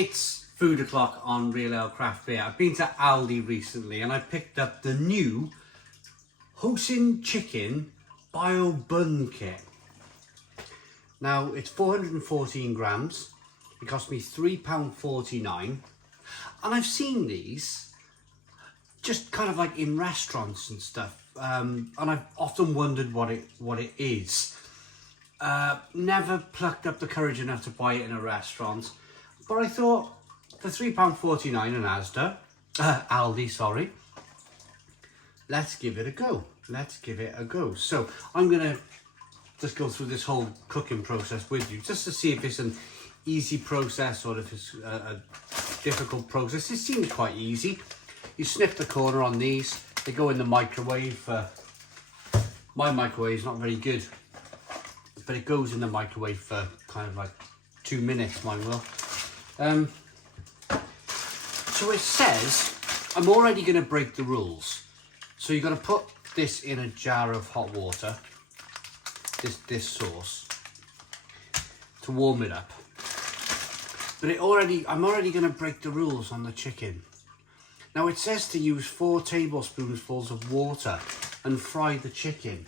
It's food o'clock on Real Ale Craft Beer. I've been to Aldi recently and I picked up the new Hoisin chicken Bao Bun kit. Now it's 414 grams. It cost me £3.49, and I've seen these just kind of like in restaurants and stuff, and I've often wondered what it is. Never plucked up the courage enough to buy it in a restaurant, but I thought for £3.49 in Aldi, sorry, let's give it a go. So I'm gonna just go through this whole cooking process with you, just to see if it's an easy process or if it's a difficult process. It seems quite easy. You snip the corner on these, they go in the microwave. My microwave's not very good, but it goes in the microwave for kind of like 2 minutes, mine will. So it says, I'm already going to break the rules. So you've got to put this in a jar of hot water, this sauce, to warm it up. But I'm already going to break the rules on the chicken. Now it says to use 4 tablespoonfuls of water and fry the chicken.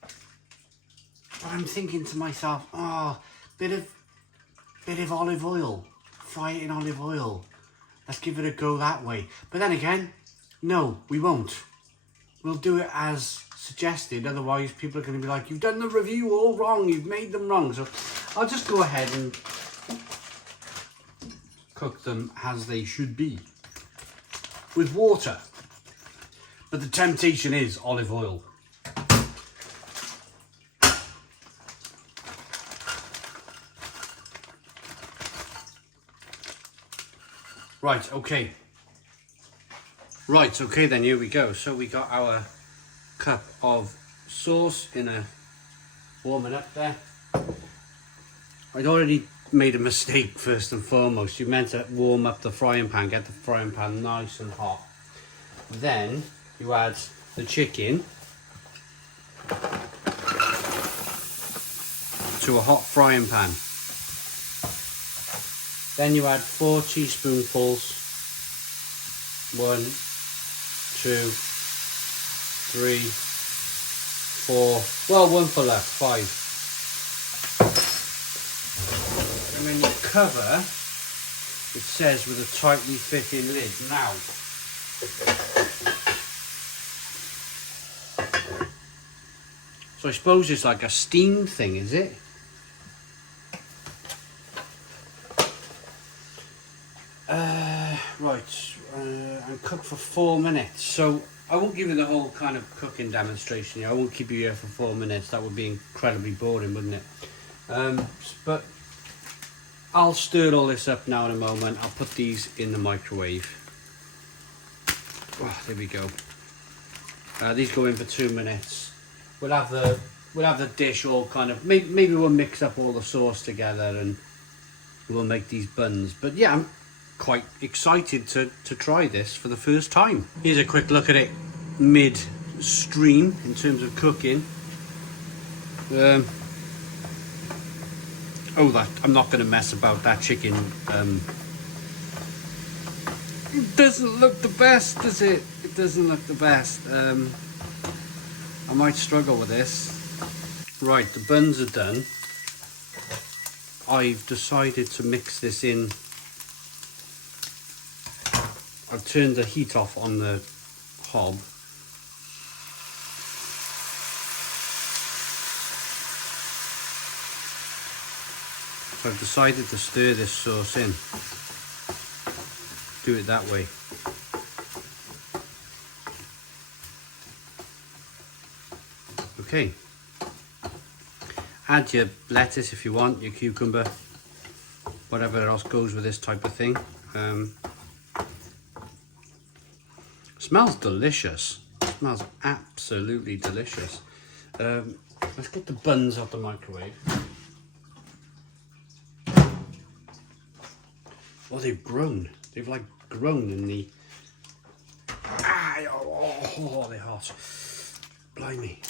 But I'm thinking to myself, bit of olive oil. Fry it in olive oil. Let's give it a go that way. But then again, no, we won't. We'll do it as suggested. Otherwise, people are going to be like, you've done the review all wrong. You've made them wrong. So I'll just go ahead and cook them as they should be, with water. But the temptation is olive oil. Right, okay then, here we go. So we got our cup of sauce in a warming up there. I'd already made a mistake first and foremost. You meant to warm up the frying pan, get the frying pan nice and hot. Then you add the chicken to a hot frying pan. Then you add 4 teaspoonfuls, 1, 2, 3, 4, well, 1 for left, 5. And then you cover, it says, with a tightly fitting lid. Now, so I suppose it's like a steam thing, is it? Right, and cook for 4 minutes. So I won't give you the whole kind of cooking demonstration here. I won't keep you here for 4 minutes. That would be incredibly boring, wouldn't it? But I'll stir all this up now in a moment. I'll put these in the microwave. Oh, there we go. These go in for 2 minutes. We'll have the dish all kind of, maybe we'll mix up all the sauce together and we'll make these buns. But yeah, I'm quite excited to try this for the first time. Here's a quick look at it mid-stream in terms of cooking. I'm not going to mess about that chicken. It doesn't look the best, does it? It doesn't look the best. I might struggle with this. Right, the buns are done. I've decided to mix this in. I've turned the heat off on the hob. So I've decided to stir this sauce in. Do it that way. Okay. Add your lettuce if you want, your cucumber, whatever else goes with this type of thing. Smells delicious. Smells absolutely delicious. Let's get the buns out the microwave. Oh, they've grown. They've like grown in the... Oh, they're hot. Blimey.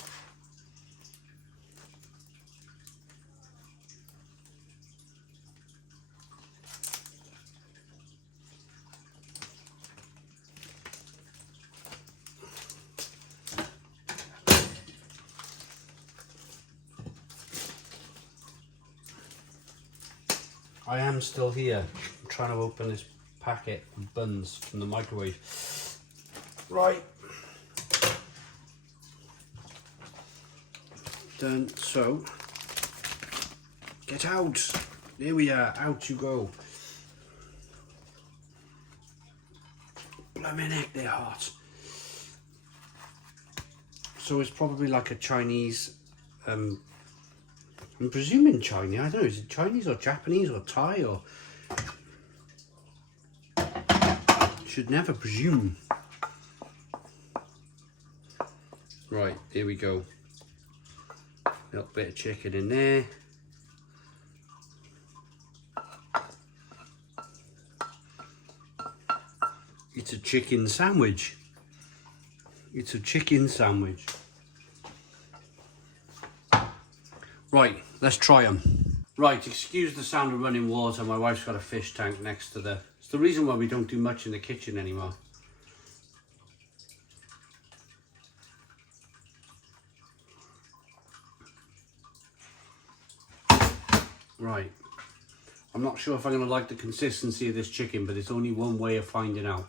I am still here. I'm trying to open this packet of buns from the microwave. Right. Done. So, get out. There we are. Out you go. Blimey heck, they're hot. So it's probably like a Chinese, I'm presuming Chinese, I don't know, is it Chinese or Japanese or Thai or... Should never presume. Right, here we go. A little bit of chicken in there. It's a chicken sandwich. It's a chicken sandwich. Right, let's try them. Right, excuse the sound of running water. My wife's got a fish tank next to the... It's the reason why we don't do much in the kitchen anymore. Right. I'm not sure if I'm going to like the consistency of this chicken, but it's only one way of finding out.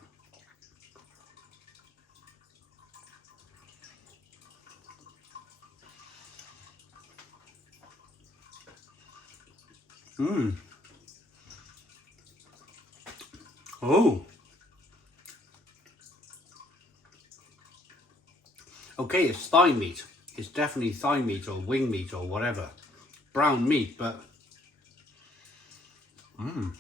Mmm. Oh. Okay, it's thigh meat. It's definitely thigh meat or wing meat or whatever. Brown meat, but... Mmm.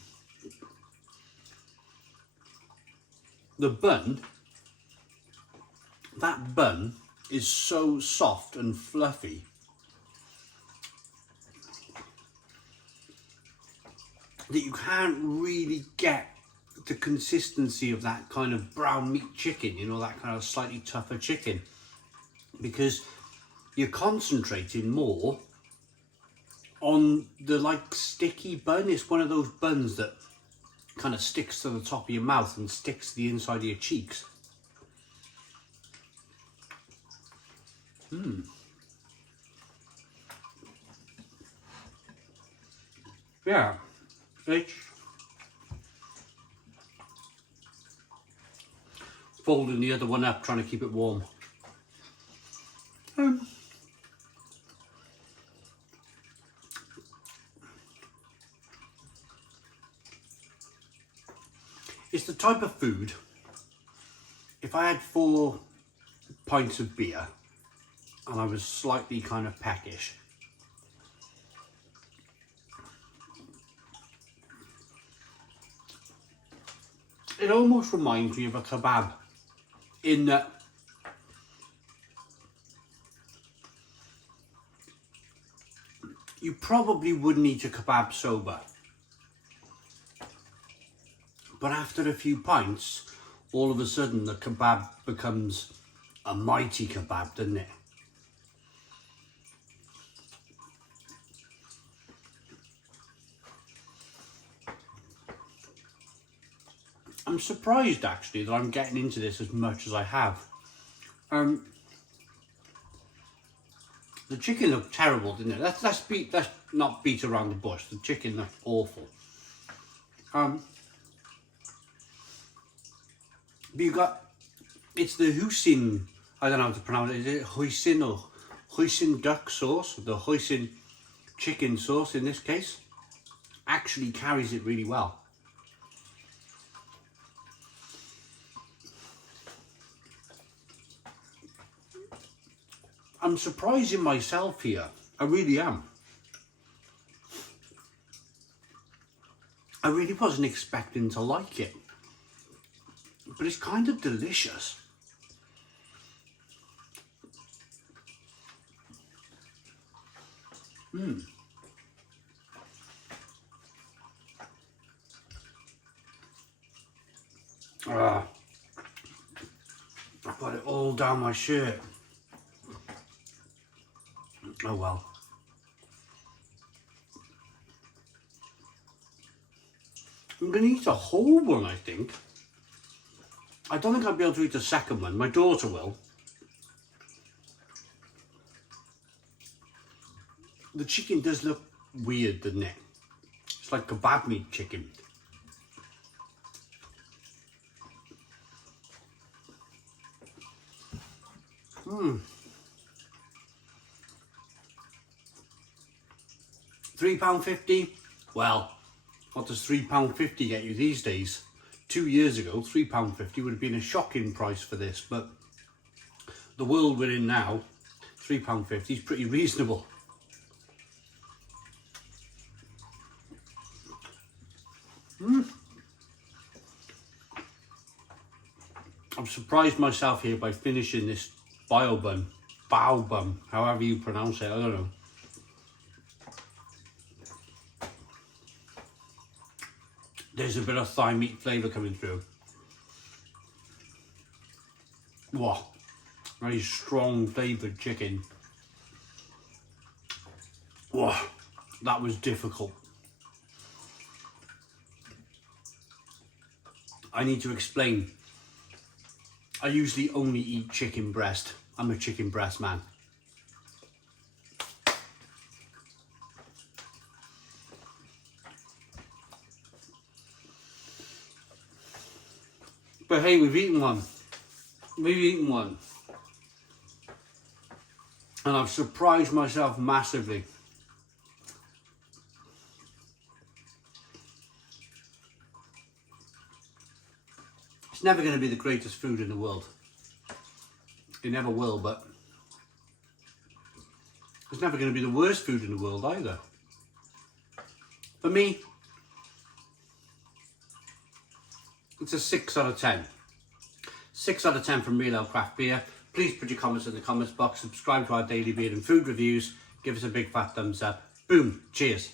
The bun, that bun is so soft and fluffy. That you can't really get the consistency of that kind of brown meat chicken, you know, that kind of slightly tougher chicken. Because you're concentrating more on the like sticky bun. It's one of those buns that kind of sticks to the top of your mouth and sticks to the inside of your cheeks. Mmm. Yeah, it's folding the other one up, trying to keep it warm. It's the type of food, if I had 4 pints of beer and I was slightly kind of peckish, it almost reminds me of a kebab in that you probably wouldn't eat a kebab sober. But after a few pints, all of a sudden the kebab becomes a mighty kebab, doesn't it? I'm surprised actually that I'm getting into this as much as I have. The chicken looked terrible, didn't it? Let's not beat around the bush. The chicken looked awful. But you got, it's the Hoisin, I don't know how to pronounce it, is it Hoisin or Hoisin duck sauce? The Hoisin chicken sauce in this case actually carries it really well. I'm surprising myself here, I really am. I really wasn't expecting to like it. But it's kind of delicious. Mmm. Ah. I've got it all down my shirt. Oh well. I'm going to eat a whole one, I think. I don't think I'll be able to eat the second one. My daughter will. The chicken does look weird, doesn't it? It's It's like kebab meat chicken. £3.50? Well, what does £3.50 get you these days? 2 years ago, £3.50 would have been a shocking price for this, but the world we're in now, £3.50 is pretty reasonable. I've surprised myself here by finishing this Bao Bun, however you pronounce it, I don't know. There's a bit of thigh meat flavour coming through. Wow, very strong flavoured chicken. Wow, that was difficult. I need to explain. I usually only eat chicken breast. I'm a chicken breast man. But hey, we've eaten one. We've eaten one. And I've surprised myself massively. It's never going to be the greatest food in the world. It never will, but it's never going to be the worst food in the world either. For me, it's a 6 out of 10. 6 out of 10 from Real Ale Craft Beer. Please put your comments in the comments box. Subscribe to our daily beer and food reviews. Give us a big fat thumbs up. Boom. Cheers.